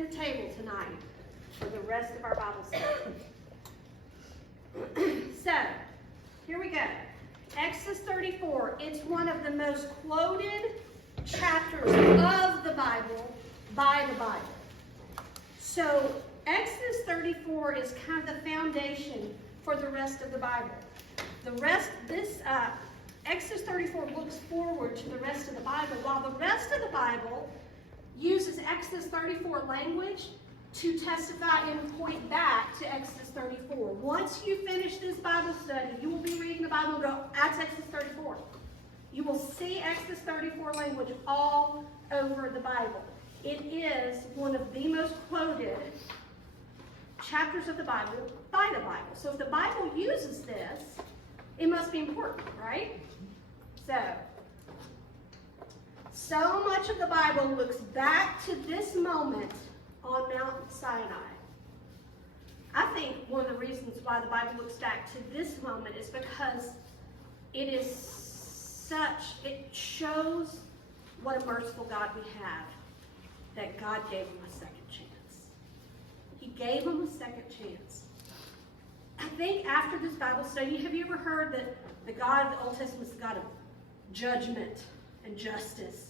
setting the table tonight for the rest of our Bible study. So, here we go. Exodus 34. It's one of the most quoted chapters of the Bible by the Bible. So, Exodus 34 is kind of the foundation for the rest of the Bible. Exodus 34 looks forward to the rest of the Bible, while the rest of the Bible uses Exodus 34 language to testify and point back to Exodus 34. Once you finish this Bible study, you will be reading the Bible and go, that's Exodus 34. You will see Exodus 34 language all over the Bible. It is one of the most quoted chapters of the Bible by the Bible. So if the Bible uses this, it must be important, right? So much of the Bible looks back to this moment on Mount Sinai. I think one of the reasons why the Bible looks back to this moment is because it shows what a merciful God we have, that God gave him a second chance. He gave him a second chance. I think after this Bible study, have you ever heard that the God of the Old Testament is the God of judgment and justice?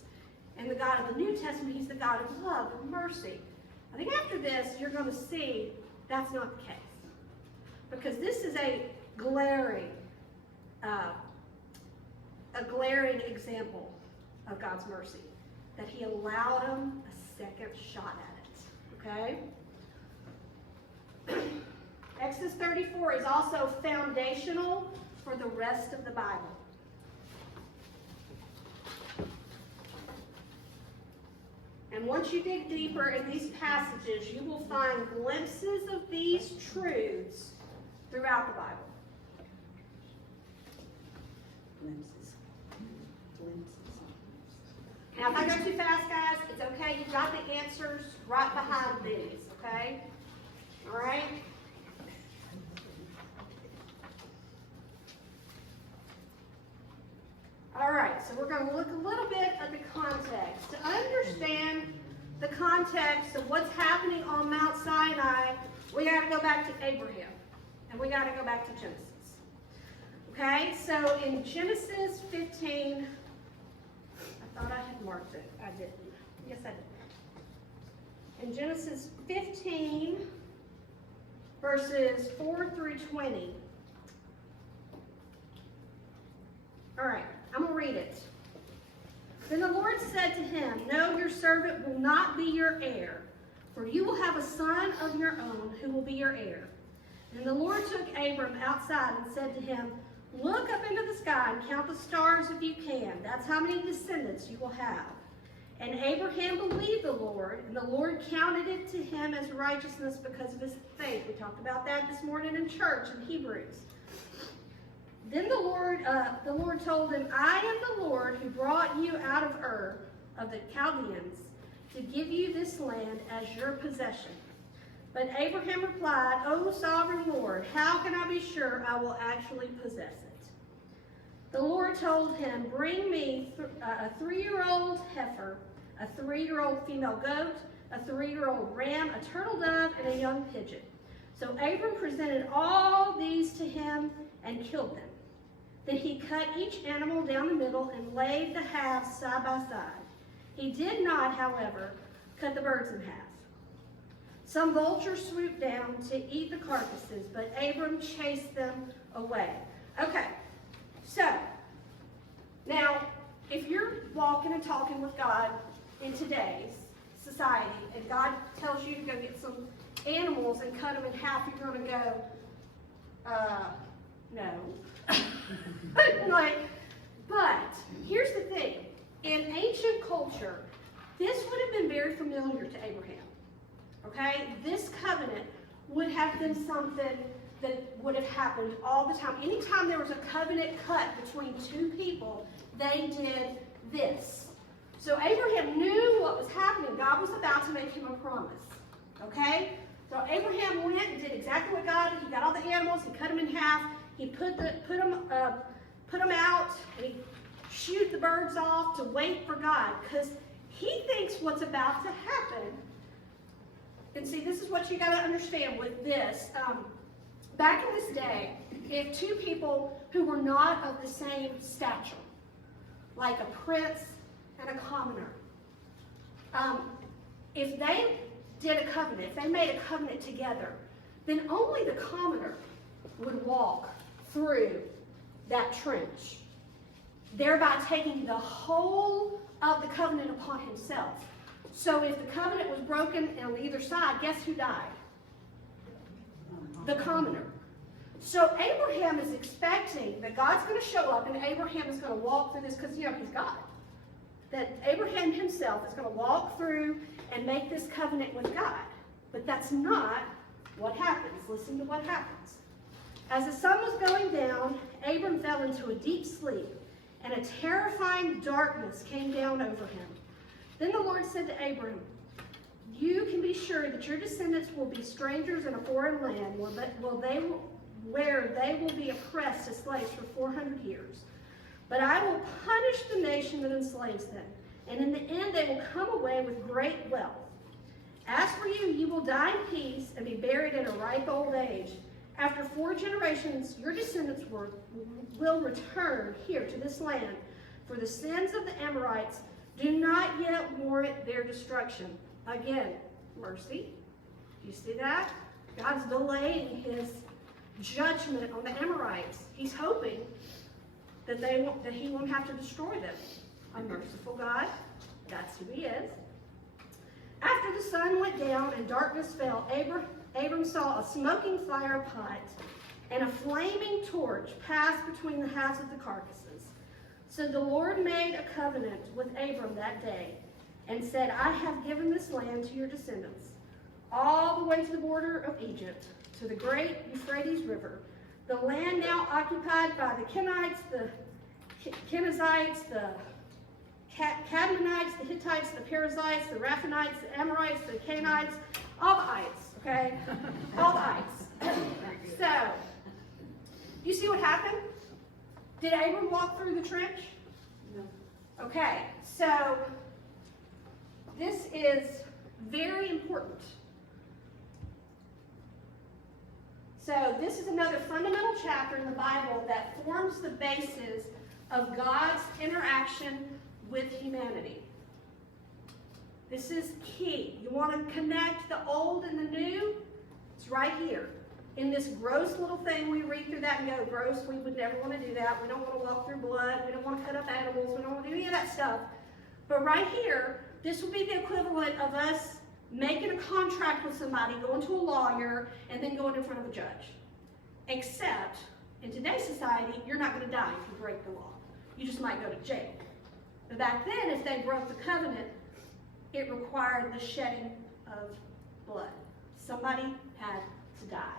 And the God of the New Testament, he's the God of love and mercy. I think after this, you're going to see that's not the case. Because this is a glaring example of God's mercy. That he allowed him a second shot at it. Okay? Exodus 34 is also foundational for the rest of the Bible. And once you dig deeper in these passages, you will find glimpses of these truths throughout the Bible. Glimpses. Now, if I go too fast, guys, it's okay. You've got the answers right behind these, okay? All right? All right, so we're going to look a little bit at the context. To understand the context of what's happening on Mount Sinai, we got to go back to Abraham, and we got to go back to Genesis. Okay, so in Genesis 15, I thought I had marked it. I didn't. Yes, I did. In Genesis 15, verses 4 through 20. All right. I'm going to read it. Then the Lord said to him, no, your servant will not be your heir, for you will have a son of your own who will be your heir. And the Lord took Abram outside and said to him, look up into the sky and count the stars if you can. That's how many descendants you will have. And Abraham believed the Lord, and the Lord counted it to him as righteousness because of his faith. We talked about that this morning in church in Hebrews. Then the Lord told him, I am the Lord who brought you out of Ur of the Chaldeans to give you this land as your possession. But Abraham replied, O sovereign Lord, how can I be sure I will actually possess it? The Lord told him, bring me a 3-year-old heifer, a 3-year-old female goat, a 3-year-old ram, a turtle dove, and a young pigeon. So Abram presented all these to him and killed them. Then he cut each animal down the middle and laid the halves side by side. He did not, however, cut the birds in half. Some vultures swooped down to eat the carcasses, but Abram chased them away. Okay, so now if you're walking and talking with God in today's society, and God tells you to go get some animals and cut them in half, you're going to go, no. But here's the thing. In ancient culture, this would have been very familiar to Abraham. Okay? This covenant would have been something that would have happened all the time. Anytime there was a covenant cut between two people, they did this. So Abraham knew what was happening. God was about to make him a promise. Okay? So Abraham went and did exactly what God did. He got all the animals, he cut them in half. He put them out, and he shoot the birds off to wait for God, because he thinks what's about to happen And see, this is what you got to understand with this. Back in this day, if two people who were not of the same stature, like a prince and a commoner, if they did a covenant, if they made a covenant together, then only the commoner would walk through that trench, thereby taking the whole of the covenant upon himself. So if the covenant was broken on either side, guess who died? The commoner. So Abraham is expecting that God's going to show up and Abraham is going to walk through this because, he's God. That Abraham himself is going to walk through and make this covenant with God. But that's not what happens. Listen to what happens. As the sun was going down, Abram fell into a deep sleep, and a terrifying darkness came down over him. Then the Lord said to Abram, "You can be sure that your descendants will be strangers in a foreign land, where they will be oppressed as slaves for 400 years. But I will punish the nation that enslaves them, and in the end they will come away with great wealth. As for you, you will die in peace and be buried in a ripe old age. After 4 generations, your descendants will return here to this land, for the sins of the Amorites do not yet warrant their destruction." Again, mercy. Do you see that? God's delaying his judgment on the Amorites. He's hoping that he won't have to destroy them. A merciful God. That's who he is. After the sun went down and darkness fell, Abram saw a smoking fire pot and a flaming torch pass between the halves of the carcasses. So the Lord made a covenant with Abram that day and said, "I have given this land to your descendants, all the way to the border of Egypt, to the great Euphrates River, the land now occupied by the Kenites, the Kenizzites, the Cadmonites, the Hittites, the Perizzites, the Raphanites, the Amorites, the Canaanites, all the ites, okay? All the ites." So, you see what happened? Did Abram walk through the trench? No. Okay, so this is very important. So this is another fundamental chapter in the Bible that forms the basis of God's interaction with humanity. This is key. You want to connect the old and the new? It's right here. In this gross little thing, we read through that and go, gross, we would never want to do that. We don't want to walk through blood. We don't want to cut up animals. We don't want to do any of that stuff. But right here, this would be the equivalent of us making a contract with somebody, going to a lawyer, and then going in front of a judge. Except, in today's society, you're not going to die if you break the law. You just might go to jail. But back then, if they broke the covenant, it required the shedding of blood. Somebody had to die.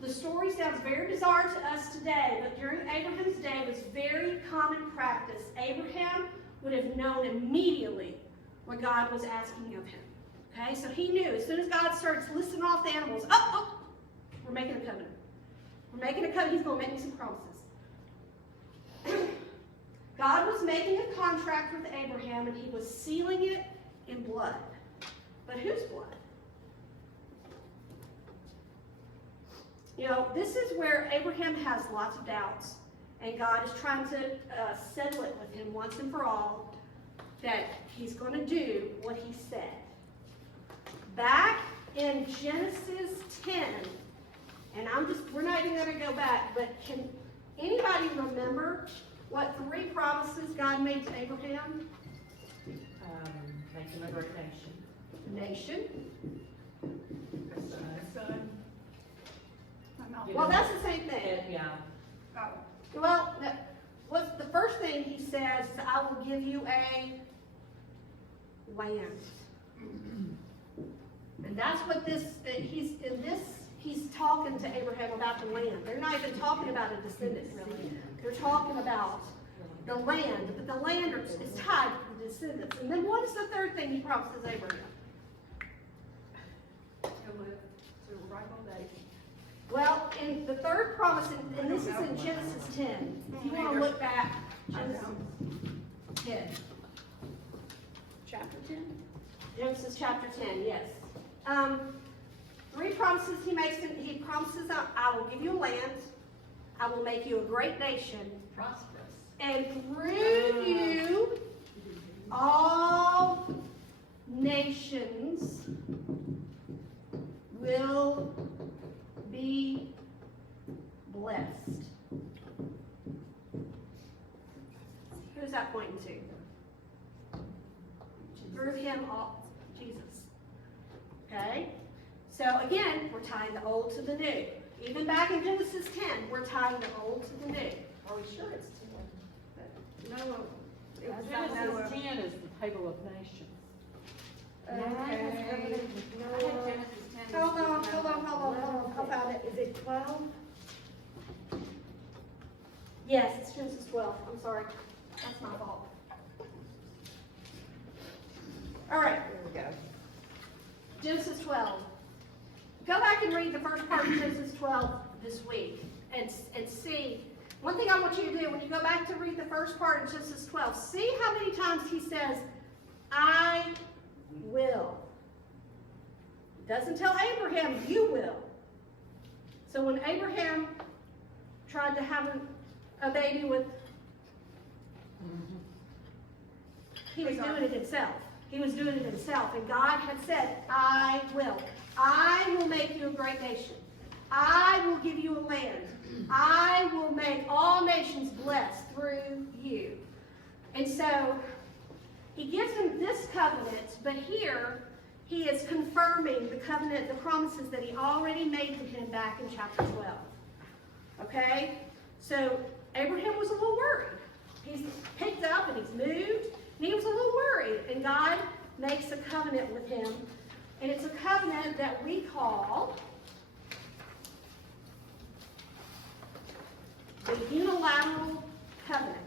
The story sounds very bizarre to us today, but during Abraham's day, it was very common practice. Abraham would have known immediately what God was asking of him. Okay, so he knew as soon as God starts listing off the animals, we're making a covenant. We're making a covenant. He's going to make me some promises. God was making a contract with Abraham, and he was sealing it in blood. But whose blood? You know, this is where Abraham has lots of doubts, and God is trying to settle it with him once and for all, that he's going to do what he said. Back in Genesis 10, and we're not even going to go back, but can anybody remember what 3 promises God made to Abraham? Make him a great nation. Nation. Son. Well, that's the same thing. Yeah. Well, what's the first thing he says is, "I will give you a land." And that's what he's talking to Abraham about the land. They're not even talking about a descendant, really. They're talking about the land, but the land is tied to the descendants. And then what is the third thing he promises Abraham? Well, in the third promise, and this is in Genesis 10. If you want to look back, Genesis 10. Chapter 10? Genesis chapter 10, yes. Three promises he makes. He promises, I will give you a land. I will make you a great nation. Prosperous. And through you, all nations will be blessed. Who's that pointing to? Through him, all Jesus. Okay? So again, we're tying the old to the new. Even back in Genesis 10, we're tying the old to the new. Are we sure it's 10? No, Genesis 10 is the table of nations. Okay. Genesis 10. Hold on. How about it? Is it 12? Yes, it's Genesis 12. I'm sorry. That's my fault. All right, There we go. Genesis 12. Go back and read the first part of Genesis 12 this week and see. One thing I want you to do when you go back to read the first part of Genesis 12, see how many times he says, I will. It doesn't tell Abraham, you will. So when Abraham tried to have a baby with, he was doing it himself. He was doing it himself. And God had said, I will. I will make you a great nation. I will give you a land. I will make all nations blessed through you. And so he gives him this covenant, but here he is confirming the covenant, the promises that he already made to him back in chapter 12. Okay? So Abraham was a little worried. He's picked up and he's moved, and he was a little worried. And God makes a covenant with him. And it's a covenant that we call the unilateral covenant.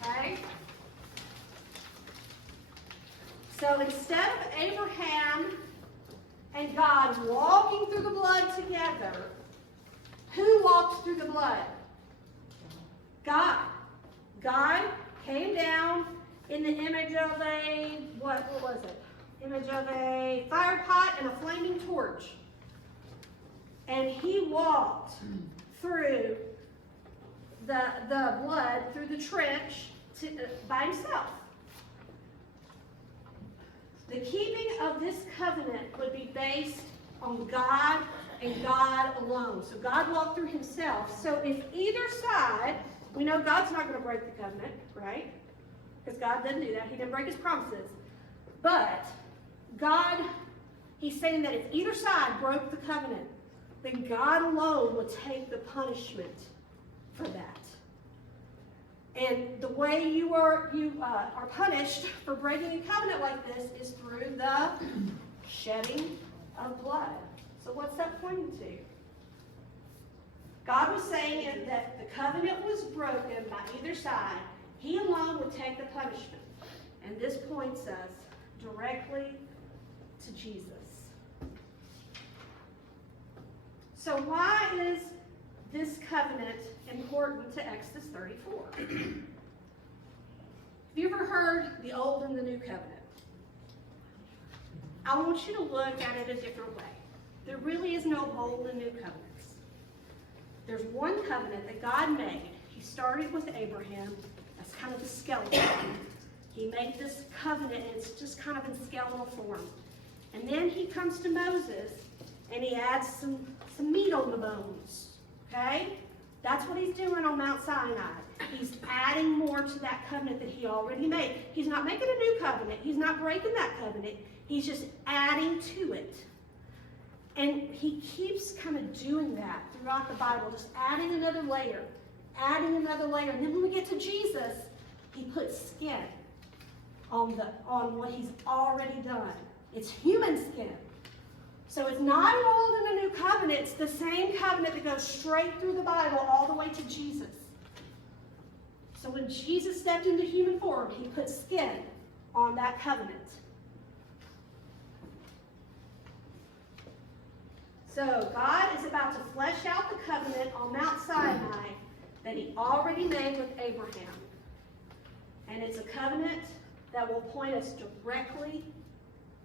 Okay? So instead of Abraham and God walking through the blood together, who walked through the blood? God. God came down in the image of a, what was it? Image of a fire pot and a flaming torch. And he walked through the blood, through the trench by himself. The keeping of this covenant would be based on God and God alone. So God walked through himself. So if either side, we know God's not going to break the covenant, right? Because God didn't do that. He didn't break his promises. But God, he's saying that if either side broke the covenant, then God alone would take the punishment for that. And the way you are punished for breaking a covenant like this is through the shedding of blood. So what's that pointing to? God was saying that the covenant was broken by either side. He alone would take the punishment. And this points us directly to Jesus. So why is this covenant important to Exodus 34? Have you ever heard the Old and the New Covenant? I want you to look at it a different way. There really is no Old and New Covenants. There's one covenant that God made. He started with Abraham. That's kind of the skeleton. He made this covenant, and it's just kind of in skeletal form. And then he comes to Moses, and he adds some meat on the bones. Okay? That's what he's doing on Mount Sinai. He's adding more to that covenant that he already made. He's not making a new covenant. He's not breaking that covenant. He's just adding to it. And he keeps kind of doing that throughout the Bible, just adding another layer, adding another layer. And then when we get to Jesus, he puts skin on what he's already done. It's human skin. So it's not an old and a new covenant. It's the same covenant that goes straight through the Bible all the way to Jesus. So when Jesus stepped into human form, he put skin on that covenant. So God is about to flesh out the covenant on Mount Sinai that he already made with Abraham. And it's a covenant that will point us directly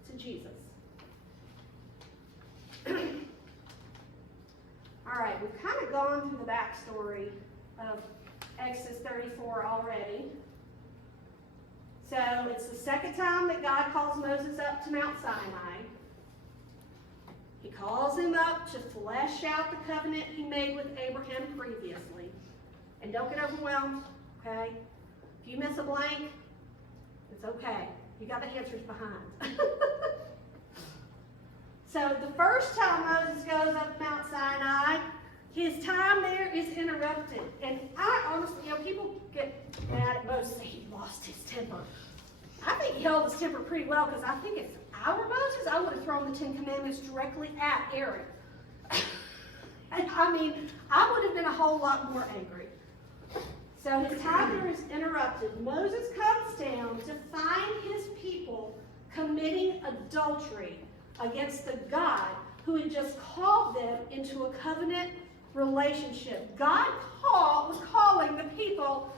to Jesus. All right, we've kind of gone through the backstory of Exodus 34 already. So it's the second time that God calls Moses up to Mount Sinai. He calls him up to flesh out the covenant he made with Abraham previously. And don't get overwhelmed, okay? If you miss a blank, it's okay. You got the answers behind. So the first time Moses goes up Mount Sinai, his time there is interrupted. And I honestly, people get mad at Moses that he lost his temper. I think he held his temper pretty well, because I think if I were Moses, I would have thrown the Ten Commandments directly at Aaron. And I mean, I would have been a whole lot more angry. So his time there is interrupted. Moses comes down to find his people committing adultery against the God who had just called them into a covenant relationship. God was calling the people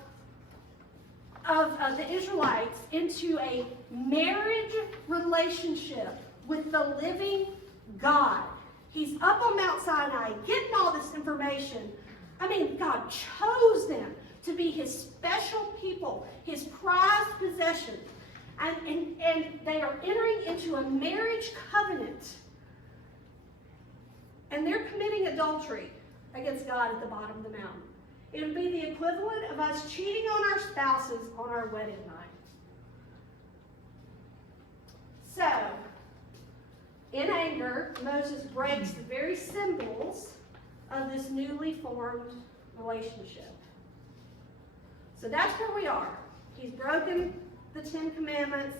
of the Israelites into a marriage relationship with the living God. He's up on Mount Sinai getting all this information. I mean, God chose them to be his special people, his prized possession. And they are entering into a marriage covenant. And they're committing adultery against God at the bottom of the mountain. It would be the equivalent of us cheating on our spouses on our wedding night. So, in anger, Moses breaks the very symbols of this newly formed relationship. So that's where we are. He's broken the Ten Commandments.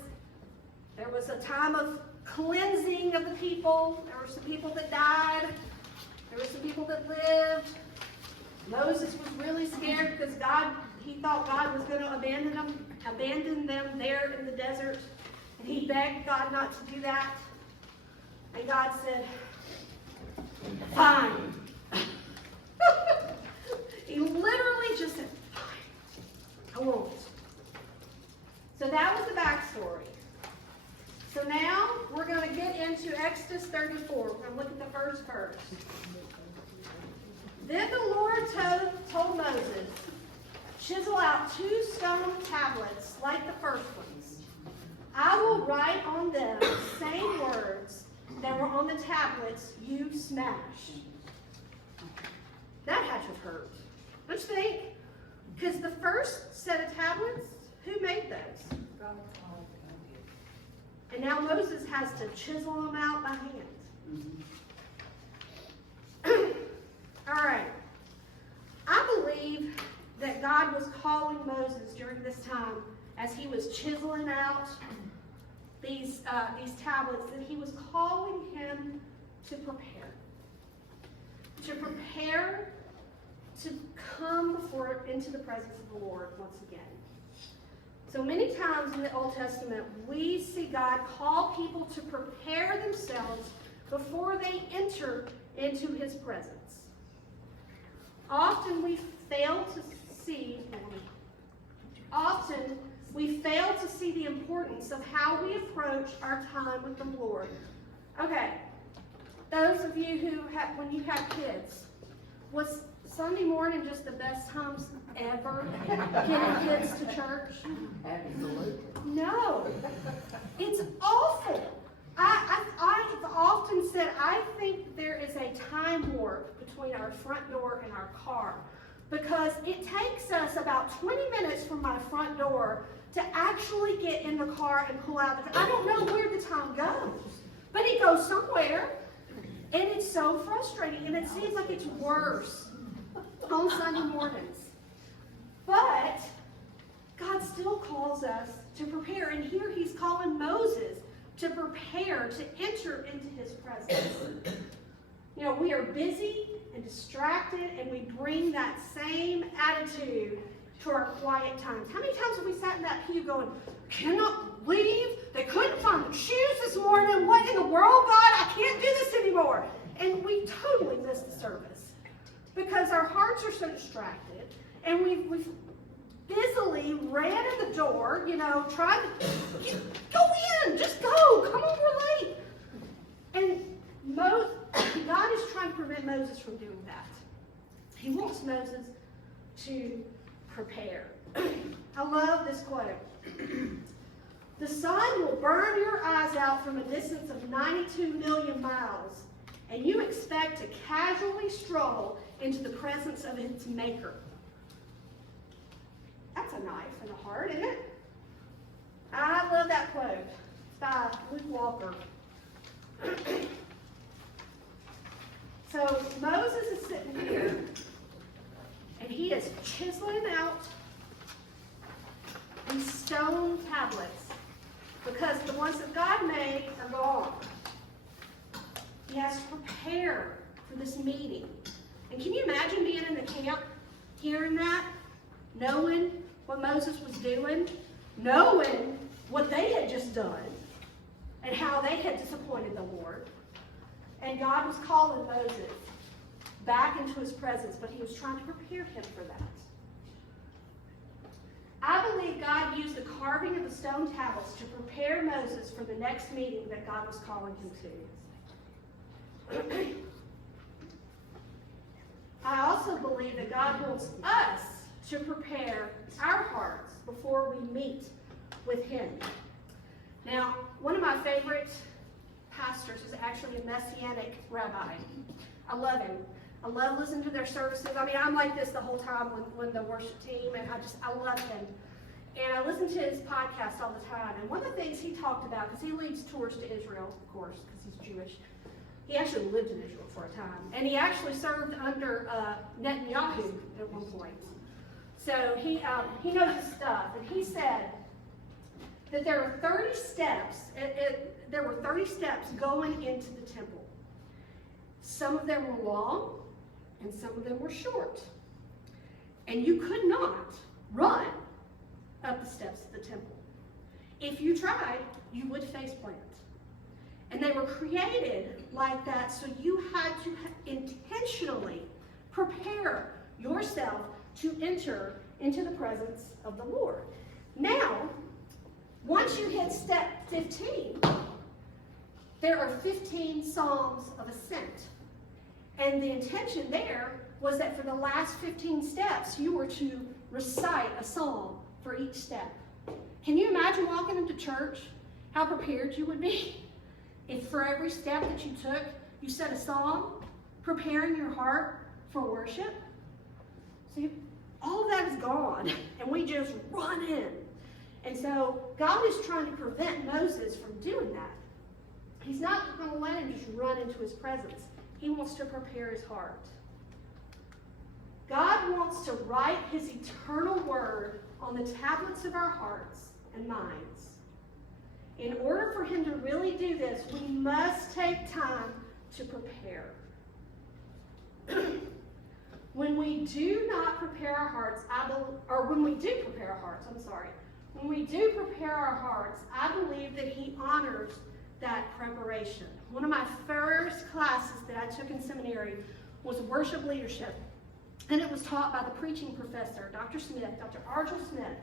There was a time of cleansing of the people. There were some people that died. There were some people that lived. Moses was really scared because he thought God was going to abandon them there in the desert. And he begged God not to do that. And God said, fine. He literally just said, fine, I won't. So that was the backstory. So now we're going to get into Exodus 34. We're going to look at the first verse. Then the Lord told Moses, chisel out 2 stone tablets like the first ones. I will write on them the same words that were on the tablets you smashed. That had to have hurt. Don't you think? Because the first set of tablets, who made those? God. And now Moses has to chisel them out by hand. All right. I believe that God was calling Moses during this time as he was chiseling out these tablets, that he was calling him to prepare. To prepare to come into the presence of the Lord once again. So many times in the Old Testament, we see God call people to prepare themselves before they enter into his presence. Often we fail to see the importance of how we approach our time with the Lord. Okay, those of you when you have kids, was Sunday morning just the best times ever getting kids to church? Absolutely. No, it's awful. I've often said I think there is a time warp between our front door and our car, because it takes us about 20 minutes from my front door to actually get in the car and pull out. I don't know where the time goes, but it goes somewhere, and it's so frustrating, and it seems like it's worse on Sunday mornings. But God still calls us to prepare, and here he's calling Moses to prepare to enter into his presence. You know, we are busy and distracted, and we bring that same attitude to our quiet times. How many times have we sat in that pew going, I cannot believe they couldn't find the shoes this morning. What in the world, God? I can't do this anymore. And we totally missed the service because our hearts are so distracted, and we've busily ran in the door, trying to go in, just go, come on, we're He wants Moses to prepare. I love this quote. The sun will burn your eyes out from a distance of 92 million miles, and you expect to casually stroll into the presence of its maker. That's a knife in the heart, isn't it? I love that quote. It's by Luke Walker. So Moses is sitting here, and he is chiseling out these stone tablets because the ones that God made are gone. He has to prepare for this meeting. And can you imagine being in the camp, hearing that, knowing what Moses was doing, knowing what they had just done, and how they had disappointed the Lord? And God was calling Moses back into his presence, but he was trying to prepare him for that. I believe God used the carving of the stone tablets to prepare Moses for the next meeting that God was calling him to. I also believe that God wants us to prepare our hearts before we meet with him. Now, one of my favorite pastors is actually a Messianic rabbi. I love him. I love listening to their services. I mean, I'm like this the whole time when the worship team, and I love him. And I listen to his podcast all the time. And one of the things he talked about, because he leads tours to Israel, of course, because he's Jewish. He actually lived in Israel for a time. And he actually served under Netanyahu at one point. So he knows his stuff. And he said that there are 30 steps. There were 30 steps going into the temple. Some of them were long, and some of them were short. And you could not run up the steps of the temple. If you tried, you would face plant. And they were created like that, so you had to intentionally prepare yourself to enter into the presence of the Lord. Now, once you hit step 15, there are 15 Psalms of Ascent. And the intention there was that for the last 15 steps, you were to recite a psalm for each step. Can you imagine walking into church, how prepared you would be? If for every step that you took, you said a psalm, preparing your heart for worship. See, all of that is gone, and we just run in. And so God is trying to prevent Moses from doing that. He's not going to let him just run into his presence. He wants to prepare his heart. God wants to write his eternal word on the tablets of our hearts and minds. In order for him to really do this, we must take time to prepare. When we do not prepare our hearts, when we do prepare our hearts, I believe that he honors that preparation. One of my first classes that I took in seminary was worship leadership. And it was taught by the preaching professor, Dr. Smith, Dr. Argel Smith.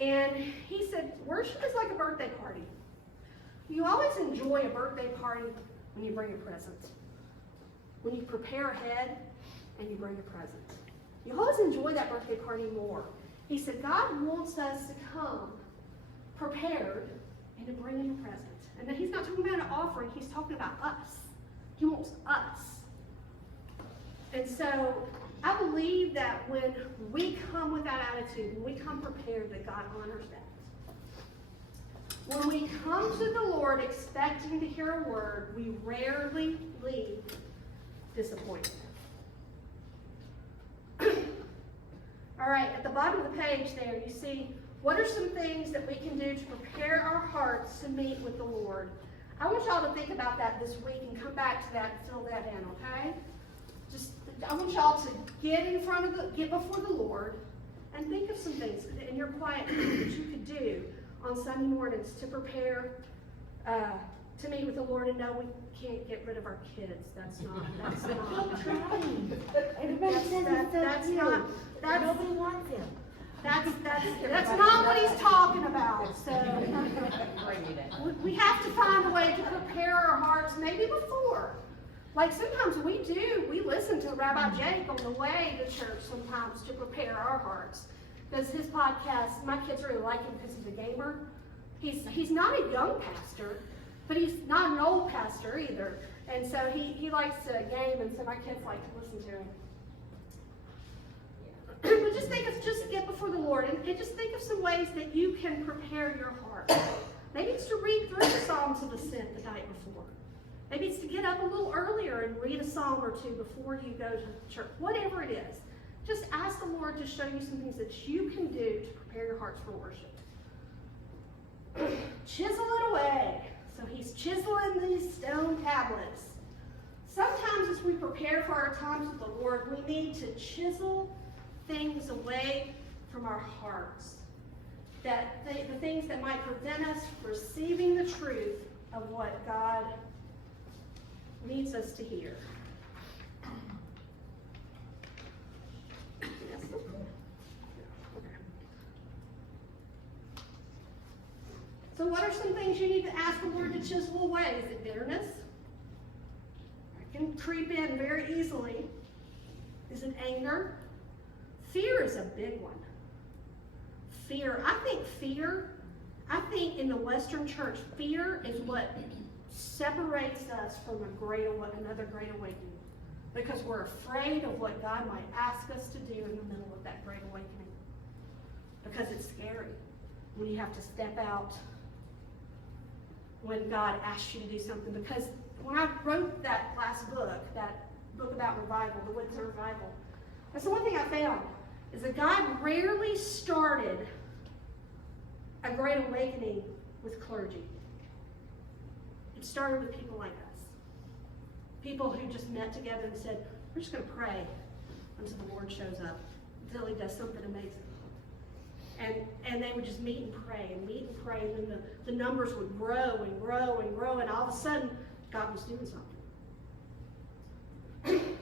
And he said, worship is like a birthday party. You always enjoy a birthday party when you bring a present. When you prepare ahead and you bring a present. You always enjoy that birthday party more. He said, God wants us to come prepared and to bring him a present. And then he's not talking about an offering, he's talking about us. He wants us. And so I believe that when we come with that attitude, when we come prepared, that God honors that. When we come to the Lord expecting to hear a word, we rarely leave disappointed. All right, at the bottom of the page there, you see, what are some things that we can do to prepare our hearts to meet with the Lord? I want y'all to think about that this week and come back to that and fill that in, okay? I want y'all to get before the Lord and think of some things in your quiet time that you could do on Sunday mornings to prepare to meet with the Lord. And no, we can't get rid of our kids. That's not. Everybody says it's so cute. Nobody wants him. That's not what he's talking about. So we have to find a way to prepare our hearts, maybe before. Like sometimes we listen to Rabbi Jake on the way to church sometimes to prepare our hearts. Because his podcast, my kids really like him because he's a gamer. He's not a young pastor, but he's not an old pastor either. And so he likes to game, and so my kids like to listen to him. But just get before the Lord and just think of some ways that you can prepare your heart. Maybe it's to read through the Psalms of Ascent the night before. Maybe it's to get up a little earlier and read a psalm or two before you go to church. Whatever it is, just ask the Lord to show you some things that you can do to prepare your hearts for worship. Chisel it away. So he's chiseling these stone tablets. Sometimes as we prepare for our times with the Lord, we need to chisel things away from our hearts. That the things that might prevent us from receiving the truth of what God needs us to hear. So what are some things you need to ask the Lord to chisel away? Is it bitterness? It can creep in very easily. Is it anger? Fear is a big one. Fear. I think in the Western church, fear is what separates us from another great awakening. Because we're afraid of what God might ask us to do in the middle of that great awakening. Because it's scary when you have to step out when God asks you to do something. Because when I wrote that last book, that book about revival, the Woods of Revival, that's the one thing I found, is that God rarely started a great awakening with clergy. It started with people like us. People who just met together and said, we're just going to pray until the Lord shows up, until he does something amazing. And they would just meet and pray, and then the numbers would grow and grow and grow, and all of a sudden, God was doing something.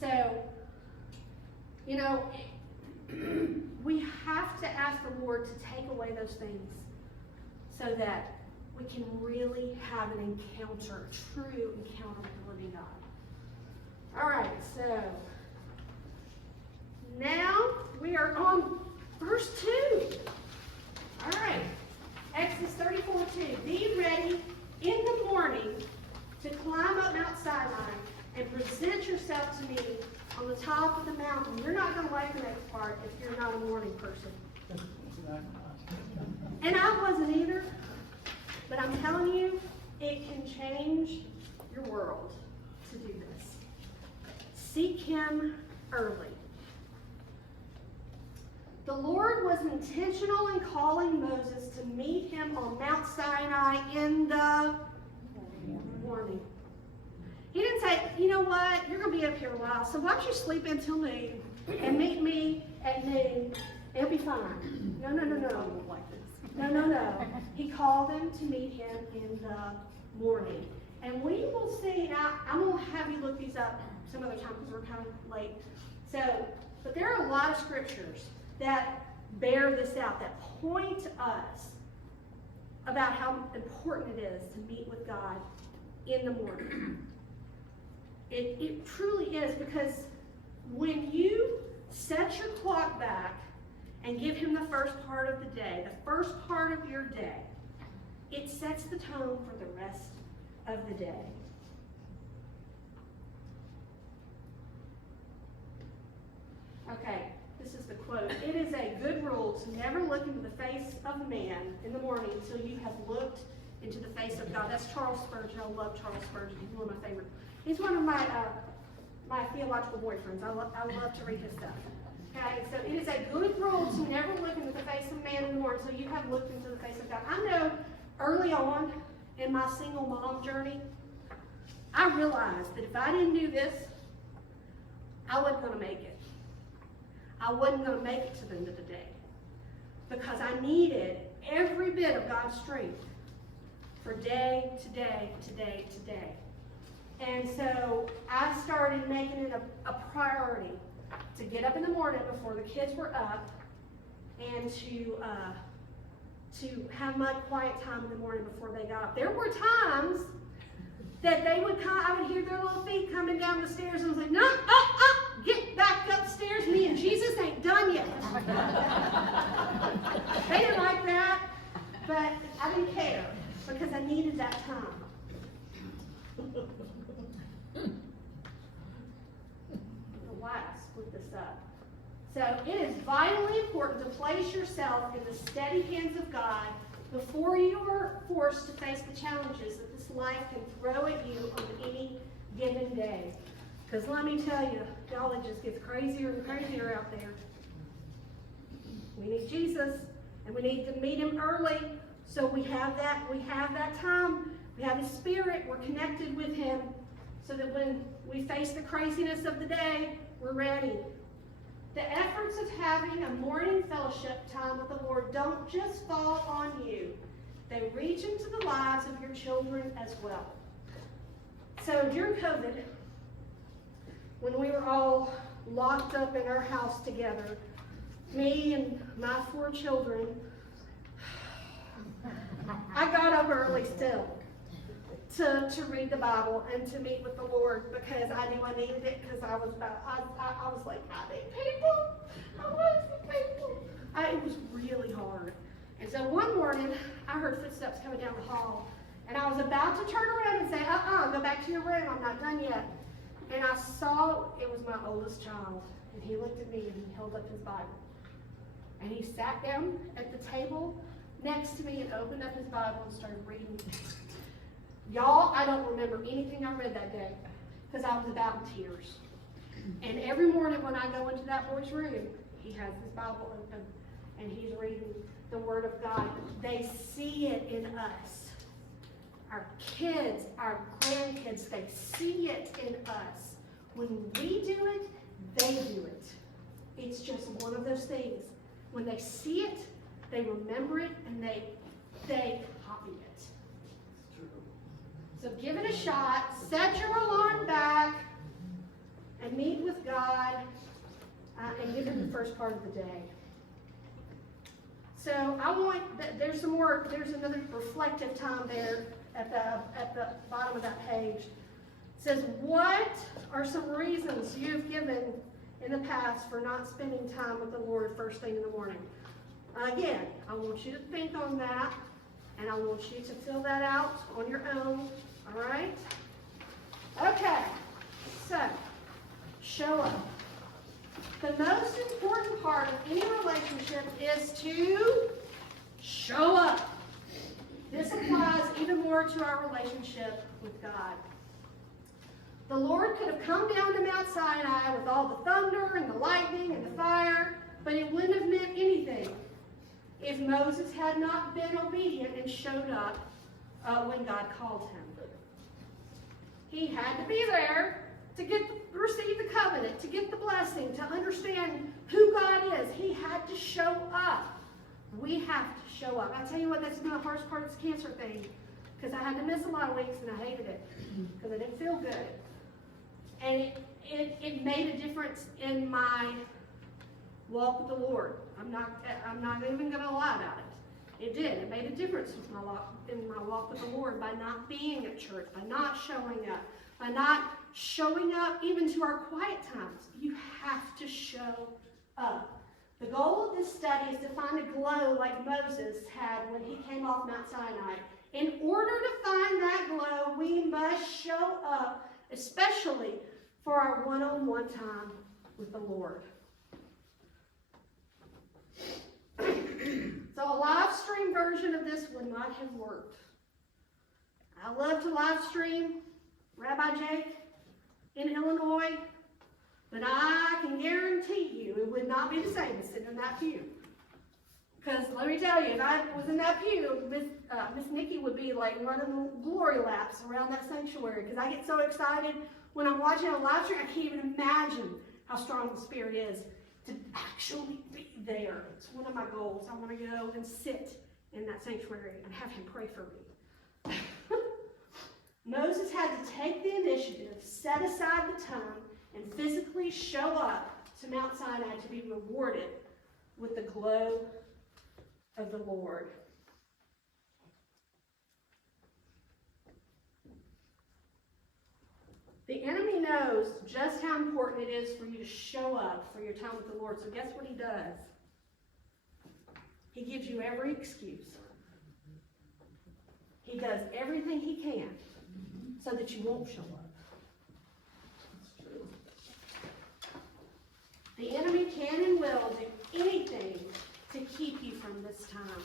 So, you know, we have to ask the Lord to take away those things so that we can really have an encounter, a true encounter with the living God. All right, so now we are on verse 2. All right, Exodus 34:2. Be ready in the morning to climb up Mount Sinai and present yourself to me on the top of the mountain. You're not going to like the next part if you're not a morning person. And I wasn't either. But I'm telling you, it can change your world to do this. Seek him early. The Lord was intentional in calling Moses to meet him on Mount Sinai in the morning. He didn't say, you know what, you're going to be up here a while, so why don't you sleep until noon and meet me at noon. It'll be fine. No. No. He called them to meet him in the morning. And we will see, now I'm going to have you look these up some other time because we're kind of late. But there are a lot of scriptures that bear this out, that point us about how important it is to meet with God in the morning. It truly is, because when you set your clock back and give him the first part of the day, the first part of your day, it sets the tone for the rest of the day. Okay, this is the quote. It is a good rule to never look into the face of man in the morning until you have looked into the face of God. That's Charles Spurgeon. I love Charles Spurgeon. He's one of my favorite. He's one of my theological boyfriends. I love to read his stuff. Okay, so it is a good rule to never look into the face of man in the morning until you have looked into the face of God. I know early on in my single mom journey, I realized that if I didn't do this, I wasn't going to make it. I wasn't going to make it to the end of the day, because I needed every bit of God's strength for day to day to day to day. And so I started making it a priority to get up in the morning before the kids were up, and to have my quiet time in the morning before they got up. There were times that they would come, I would hear their little feet coming down the stairs, and I was like, no, get back upstairs. Me and Jesus ain't done yet. They didn't like that, but I didn't care because I needed that time. Why I split this up. So it is vitally important to place yourself in the steady hands of God before you are forced to face the challenges that this life can throw at you on any given day. Because let me tell you, y'all, it just gets crazier and crazier out there. We need Jesus, and we need to meet him early, so we have that time. We have his Spirit. We're connected with him, so that when we face the craziness of the day, we're ready. The efforts of having a morning fellowship time with the Lord don't just fall on you. They reach into the lives of your children as well. So during COVID, when we were all locked up in our house together, me and my 4 children, I got up early still to read the Bible and to meet with the Lord, because I knew I needed it, because I was like, I need people. I want people. It was really hard. And so one morning, I heard footsteps coming down the hall, and I was about to turn around and say, go back to your room, I'm not done yet. And I saw it was my oldest child, and he looked at me and he held up his Bible. And he sat down at the table next to me and opened up his Bible and started reading. Y'all, I don't remember anything I read that day because I was about in tears. And every morning when I go into that boy's room, he has his Bible open and he's reading the Word of God. They see it in us. Our kids, our grandkids, they see it in us. When we do it, they do it. It's just one of those things. When they see it, they remember it, and they copy it. So give it a shot, set your alarm back, and meet with God, and give him the first part of the day. So there's another reflective time there at the bottom of that page. It says, what are some reasons you've given in the past for not spending time with the Lord first thing in the morning? Again, I want you to think on that, and I want you to fill that out on your own, all right? Okay, so, show up. The most important part of any relationship is to show up. This applies even more to our relationship with God. The Lord could have come down to Mount Sinai with all the thunder and the lightning and the fire, but it wouldn't have meant anything if Moses had not been obedient and showed up when God called him. He had to be there to receive the covenant, to get the blessing, to understand who God is. He had to show up. We have to show up. I tell you what, that's been the hardest part of this cancer thing, because I had to miss a lot of weeks and I hated it because I didn't feel good. And it made a difference in my walk with the Lord. I'm not even going to lie about it. It did. It made a difference in my walk with the Lord by not being at church, by not showing up, by not showing up even to our quiet times. You have to show up. The goal of this study is to find a glow like Moses had when he came off Mount Sinai. In order to find that glow, we must show up, especially for our one-on-one time with the Lord. So a live stream version of this would not have worked. I love to live stream Rabbi Jake in Illinois, but I can guarantee you it would not be the same as sitting in that pew. Because let me tell you, if I was in that pew, Miss Nikki would be like running glory laps around that sanctuary, because I get so excited when I'm watching a live stream. I can't even imagine how strong the Spirit is to actually be there. It's one of my goals. I want to go and sit in that sanctuary and have him pray for me. Moses had to take the initiative, set aside the time, and physically show up to Mount Sinai to be rewarded with the glow of the Lord. The enemy knows just how important it is for you to show up for your time with the Lord. So guess what he does? He gives you every excuse. He does everything he can so that you won't show up. The enemy can and will do anything to keep you from this time.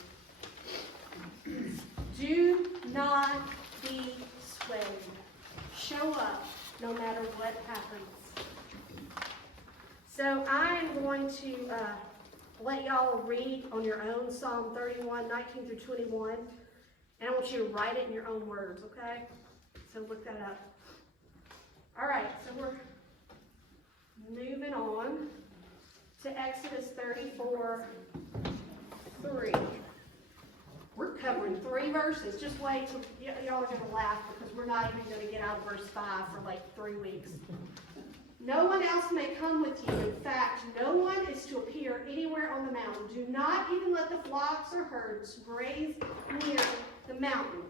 Do not be swayed. Show up no matter what happens. So I'm going to let y'all read on your own Psalm 31, 19 through 21. And I want you to write it in your own words, okay? So look that up. All right, so we're moving on to Exodus 34, 3. We're covering 3 verses. Just wait till y'all are going to laugh because we're not even going to get out of verse 5 for like 3 weeks. No one else may come with you. In fact, no one is to appear anywhere on the mountain. Do not even let the flocks or herds graze near the mountain.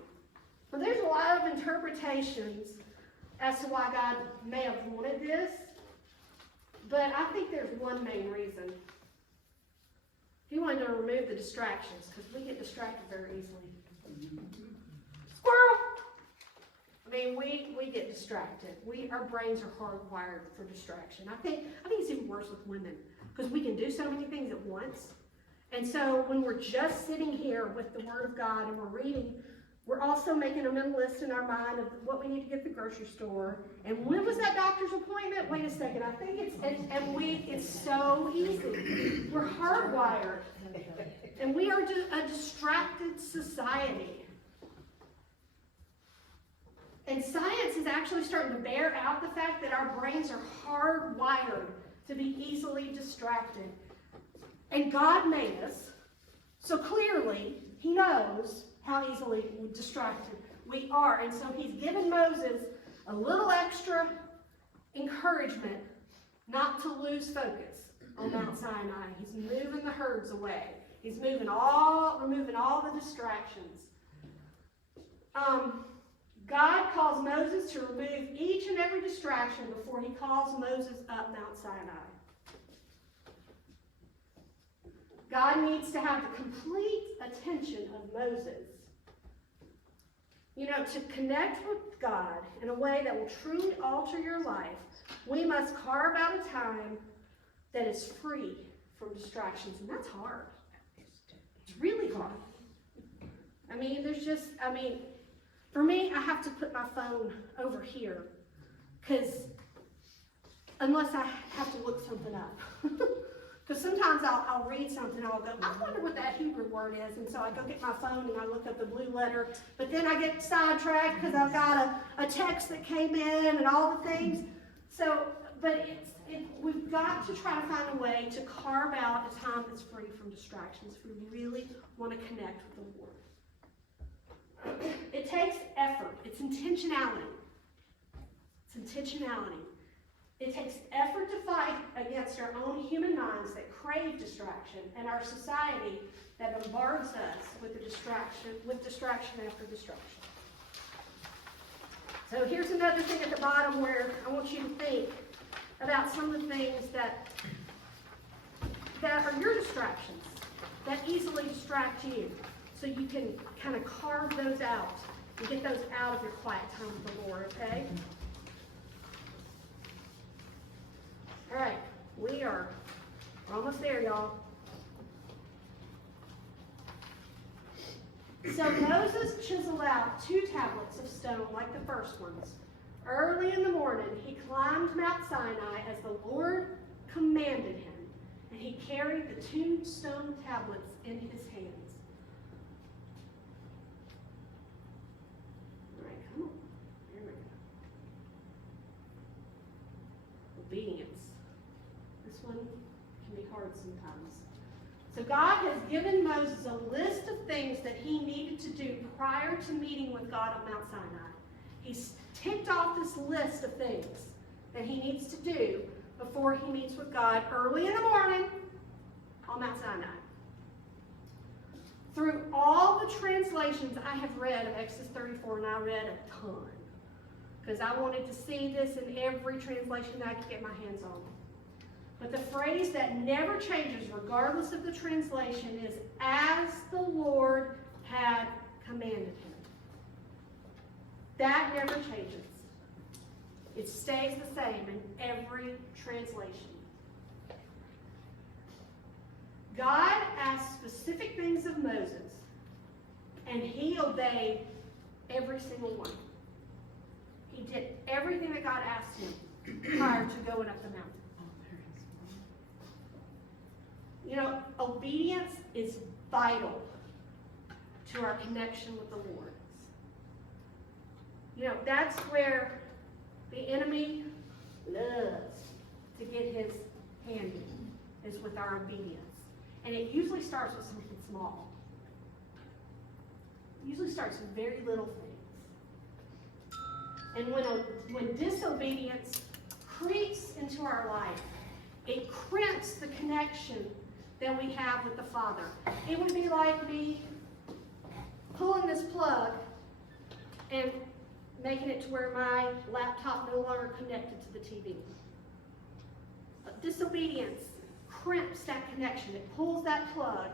Well, there's a lot of interpretations as to why God may have wanted this, but I think there's one main reason. He wanted to remove the distractions, because we get distracted very easily. Squirrel! I mean, we get distracted. Our brains are hardwired for distraction. I think it's even worse with women, because we can do so many things at once. And so when we're just sitting here with the Word of God and we're reading, we're also making a mental list in our mind of what we need to get at the grocery store. And when was that doctor's appointment? Wait a second. I think it's so easy. We're hardwired. And we are just a distracted society. And science is actually starting to bear out the fact that our brains are hardwired to be easily distracted. And God made us, so clearly He knows how easily distracted we are. And so He's given Moses a little extra encouragement not to lose focus on Mount Sinai. He's moving the herds away. He's removing all the distractions. God calls Moses to remove each and every distraction before He calls Moses up Mount Sinai. God needs to have the complete attention of Moses. You know, to connect with God in a way that will truly alter your life, we must carve out a time that is free from distractions. And that's hard. It's really hard. For me, I have to put my phone over here, because unless I have to look something up. Because sometimes I'll read something and I'll go, I wonder what that Hebrew word is. And so I go get my phone and I look up the blue letter. But then I get sidetracked because I've got a text that came in and all the things. We've got to try to find a way to carve out a time that's free from distractions if we really want to connect with the Lord. It takes effort. It's intentionality. It takes effort to fight against our own human minds that crave distraction and our society that bombards us with distraction after distraction. So here's another thing at the bottom where I want you to think about some of the things that are your distractions, that easily distract you. So you can kind of carve those out and get those out of your quiet time with the Lord, okay? All right, we're almost there, y'all. So Moses chiseled out 2 tablets of stone like the first ones. Early in the morning, he climbed Mount Sinai as the Lord commanded him, and he carried the 2 stone tablets in his hands. All right, come on. Here we go. Obedience. This one can be hard sometimes. So God has given Moses a list of things that he needed to do prior to meeting with God on Mount Sinai. He's ticked off this list of things that he needs to do before he meets with God early in the morning on Mount Sinai. Through all the translations I have read of Exodus 34, and I read a ton, because I wanted to see this in every translation that I could get my hands on. But the phrase that never changes, regardless of the translation, is as the Lord had commanded him. That never changes. It stays the same in every translation. God asked specific things of Moses, and he obeyed every single one. He did everything that God asked him prior to going up the mountain. You know, obedience is vital to our connection with the Lord. You know, that's where the enemy loves to get his hand in, is with our obedience. And it usually starts with something small. It usually starts with very little things. And when disobedience creeps into our life, it crimps the connection that we have with the Father. It would be like me pulling this plug and making it to where my laptop no longer connected to the TV. Disobedience crimps that connection. It pulls that plug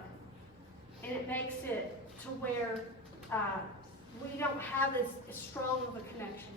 and it makes it to where we don't have as strong of a connection.